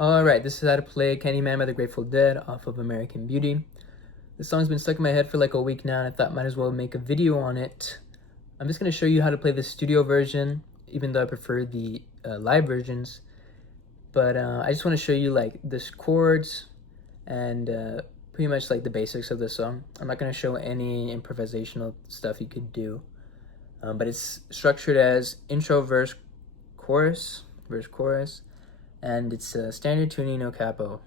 Alright, this is how to play Candyman by the Grateful Dead off of American Beauty. This song's been stuck in my head for like a week now, and I thought might as well make a video on it. I'm just going to show you how to play the studio version, even though I prefer the live versions. But I just want to show you like the chords and pretty much like the basics of the song. I'm not going to show any improvisational stuff you could do. But it's structured as intro, verse, chorus, and it's a standard tuning, no capo.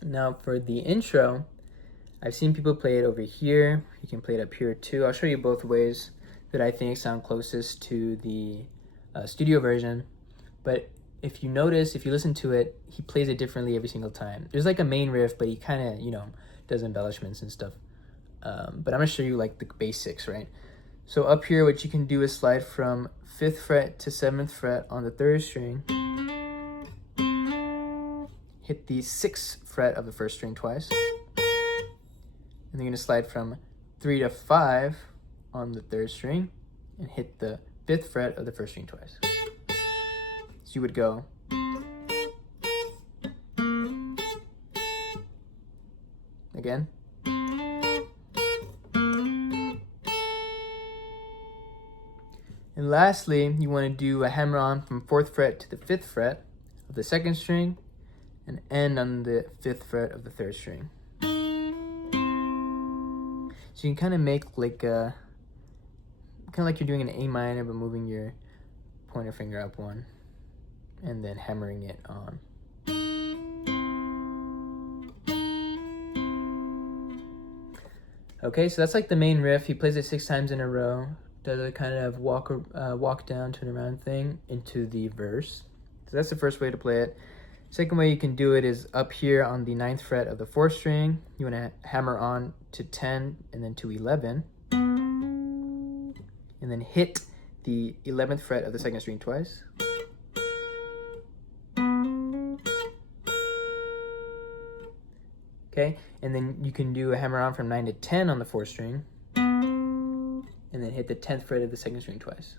Now for the intro, I've seen people play it over here. You can play it up here too. I'll show you both ways that I think sound closest to the studio version. But if you notice, if you listen to it, he plays it differently every single time. There's like a main riff, but he kind of, does embellishments and stuff. But I'm gonna show you like the basics, right? So up here, what you can do is slide from 5th fret to 7th fret on the 3rd string. Hit the 6th fret of the 1st string twice. And then you're gonna slide from 3 to 5 on the 3rd string and hit the 5th fret of the 1st string twice. So you would go. Again. And lastly, you want to do a hammer on from 4th fret to the 5th fret of the 2nd string and end on the 5th fret of the 3rd string. So you can kind of make like kind of like you're doing an A minor but moving your pointer finger up one and then hammering it on. Okay, so that's like the main riff. He plays it 6 times in a row. Does a kind of walk down, turn around thing into the verse. So that's the first way to play it. Second way you can do it is up here on the 9th fret of the 4th string. You want to hammer on to 10 and then to 11. And then hit the 11th fret of the 2nd string twice. Okay, and then you can do a hammer on from 9 to 10 on the 4th string. And then hit the 10th fret of the 2nd string twice.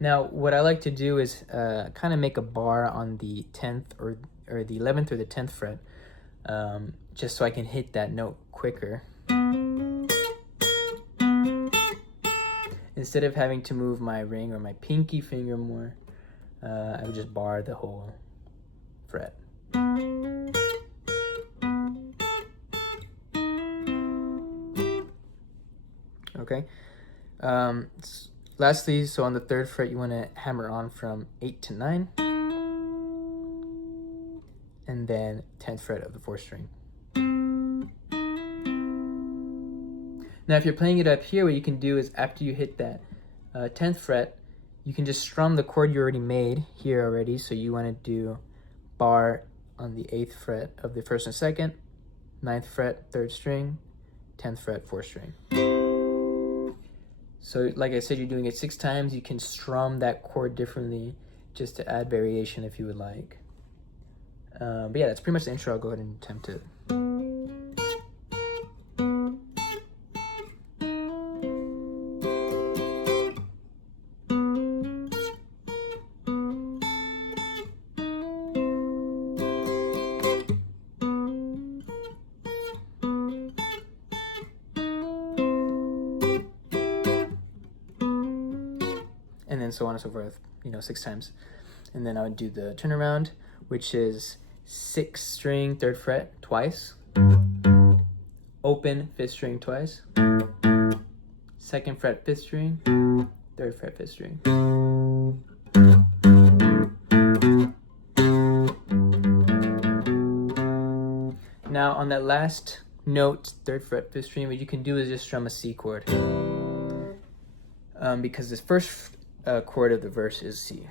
Now, what I like to do is kind of make a bar on the 10th or the 11th or the 10th fret, just so I can hit that note quicker. Instead of having to move my ring or my pinky finger more, I would just bar the whole fret. Okay. Lastly, so on the 3rd fret, you want to hammer on from 8 to 9, and then 10th fret of the 4th string. Now, if you're playing it up here, what you can do is after you hit that 10th fret, you can just strum the chord you already made here already. So you want to do bar on the 8th fret of the 1st and 2nd, 9th fret, 3rd string, 10th fret, 4th string. So like I said, you're doing it 6 times. You can strum that chord differently just to add variation if you would like. But yeah, that's pretty much the intro. I'll go ahead and attempt it. And then so on and so forth, 6 times. And then I would do the turnaround, which is 6th string, 3rd fret twice, open 5th string twice, 2nd fret 5th string, 3rd fret 5th string. Now on that last note, 3rd fret 5th string, what you can do is just strum a C chord, because this first chord of the verse is C.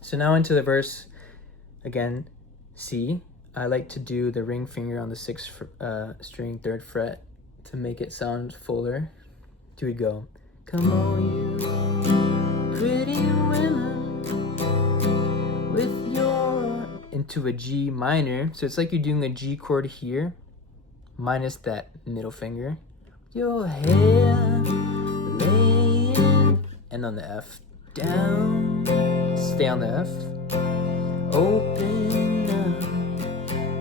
So now into the verse, again, C. I like to do the ring finger on the 6th string, 3rd fret to make it sound fuller. You would go, come on you pretty women with your, into a G minor. So it's like you're doing a G chord here, minus that middle finger. Your hair laying and on the F. down, stay on the F. Open up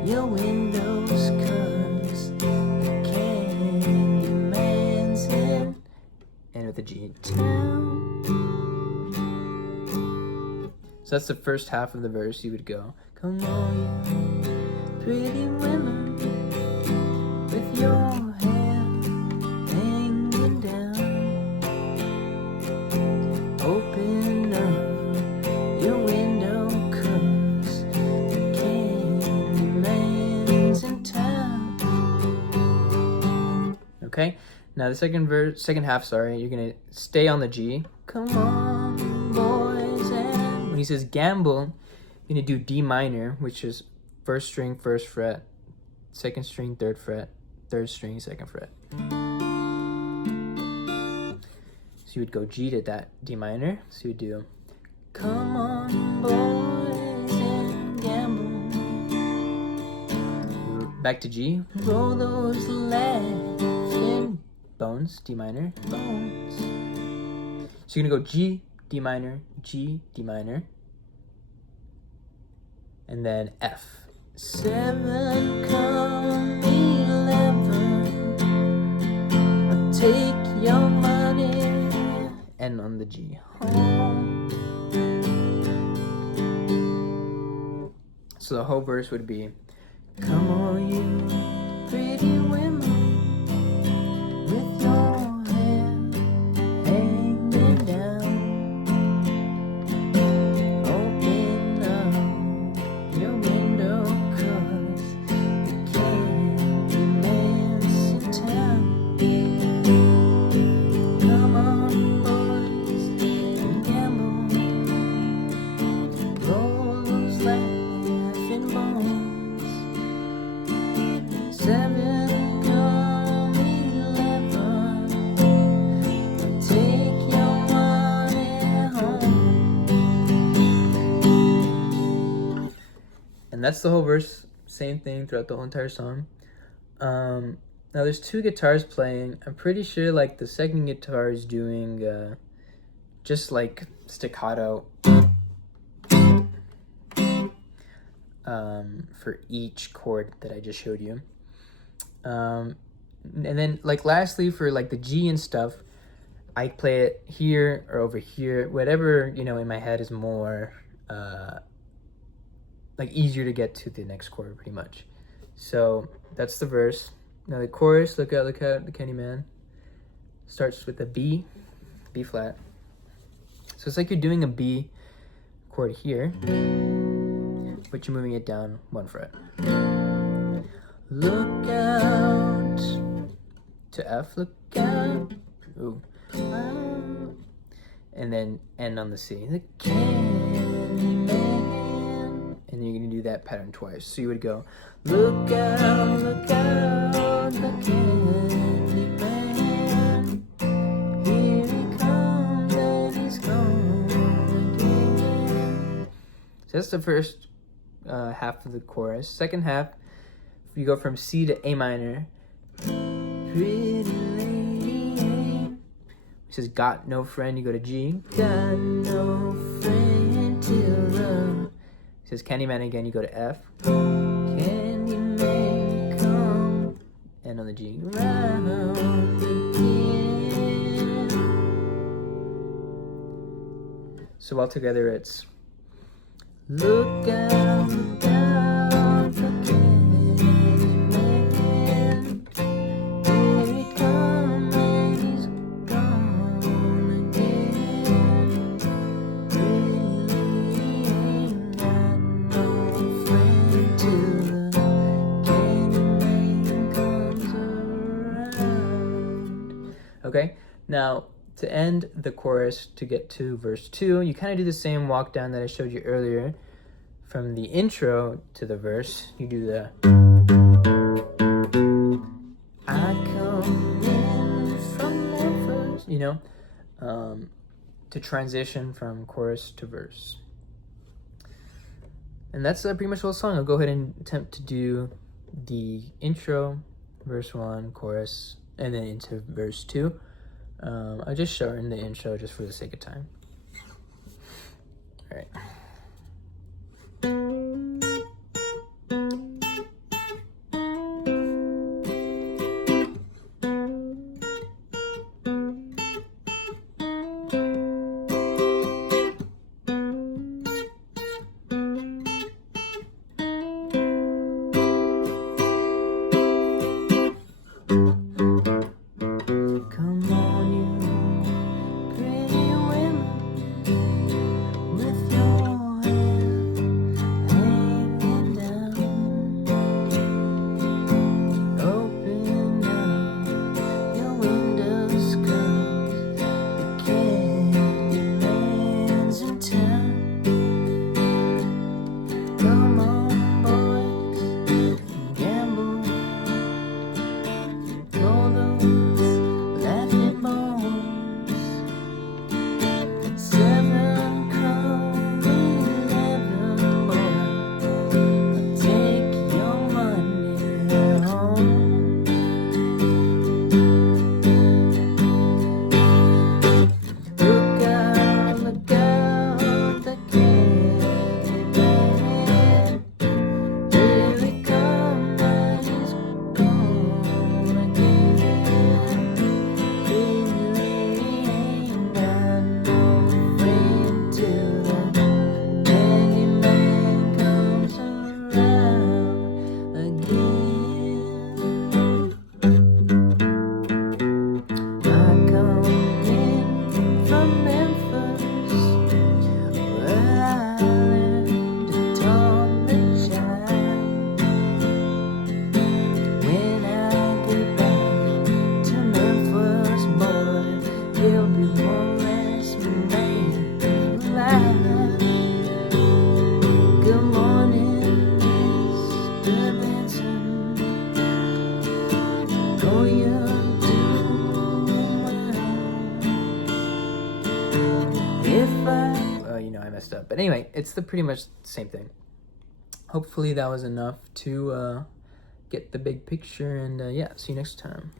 your windows, cause the Candyman's in. And with the G, town. So that's the first half of the verse. You would go, come on, you pretty women, with your hair hanging down. Open up your window, cause the Candyman's in town. Okay, now the second half, you're gonna stay on the G. Come on, boys, and when he says gamble, you're gonna do D minor, which is first string, first fret, second string, third fret, third string, second fret. So you would go G to that D minor. So you would do, come on, boys, and gamble. Back to G. Roll those laughing bones, D minor, bones. So you're gonna go G, D minor, G, D minor, and then F. 7 come 11, I'll take your money, and on the G, home. So the whole verse would be, come on, you pretty women, with your hair hanging down. Open up your window, cause the Candyman's in town. Come on, boys, and gamble. Roll those laughing bones. 7 come 11, take your money home. And that's the whole verse, same thing throughout the whole entire song. Now there's 2 guitars playing. I'm pretty sure like the second guitar is doing just like staccato for each chord that I just showed you. And then like lastly for like the G and stuff, I play it here or over here, whatever, you know, in my head is more like easier to get to the next chord pretty much. So that's the verse. Now the chorus, look out, the Candyman. Starts with a B flat. So it's like you're doing a B chord here, but you're moving it down 1 fret. Look out to F, look out. Ooh. And then end on the C. The Candyman. And you're gonna do that pattern twice. So you would go, look out, the Candyman. Here he comes and he's gone again. So that's the first half of the chorus. Second half, you go from C to A minor. Pretty lady, it says got no friend, you go to G. Got no friend till the, it says Candyman again, you go to F. Candyman come, and on the G, round again. So all together it's, look out, the Candyman. Here he comes and he's gone again. Really ain't got no friend till the Candyman comes around. Okay, now to end the chorus, to get to verse 2, you kind of do the same walk down that I showed you earlier. From the intro to the verse, you do the I come in from Memphis, you know, to transition from chorus to verse. And that's pretty much the whole song. I'll go ahead and attempt to do the intro, verse 1, chorus, and then into verse 2. I'll just shorten the intro just for the sake of time. know, I messed up. But anyway, it's the pretty much the same thing. Hopefully that was enough to get the big picture, and yeah, see you next time.